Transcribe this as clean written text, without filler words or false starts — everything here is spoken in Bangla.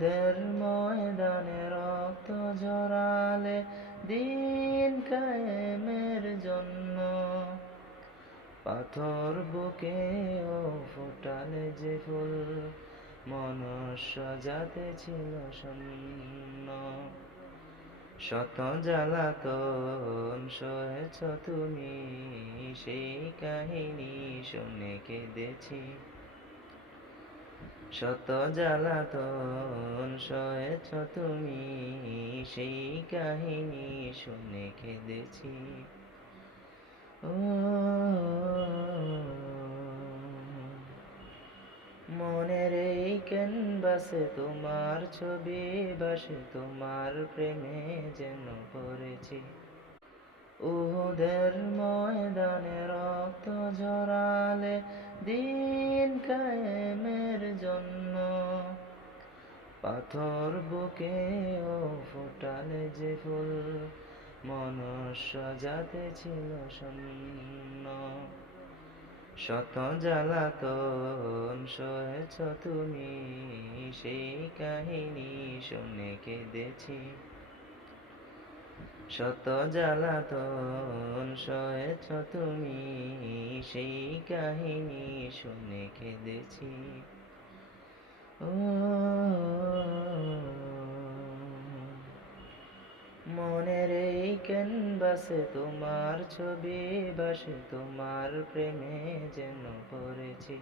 উহুদের ময়দানে রক্ত ঝরালে দিন কায়েমের জন্য, পাথর বুকেও ফোটালে যে ফুল মনুষ্য জাতি ছিল শূন্য। শত জ্বালাতন সহেছ তুমি, সেই কাহিনী শুনে কেঁদেছি। শত জ্বালাতন সহেছ তুমি, সেই কাহিনী শুনে কেঁদেছি। ও মনের এই ক্যানভাসে তোমার ছবি ভাসে, তোমার প্রেমে যেন পড়েছি। উহুদের ময়দানে রক্ত ঝরালে দিন কায়েমের জন্য, পাথর বুকেও ফোটালে যে ফুল মনুষ্য জাতি ছিল শূন্য। শত জ্বালাতন সহেছ তুমি, সেই কাহিনী শুনে কেঁদেছি। শত জ্বালাতন সহেছ তুমি, সেই কাহিনী শুনে কেঁদেছি। ও মনের এই ক্যানভাসে তোমার ছবি ভাসে, তোমার প্রেমে যেন পড়েছি।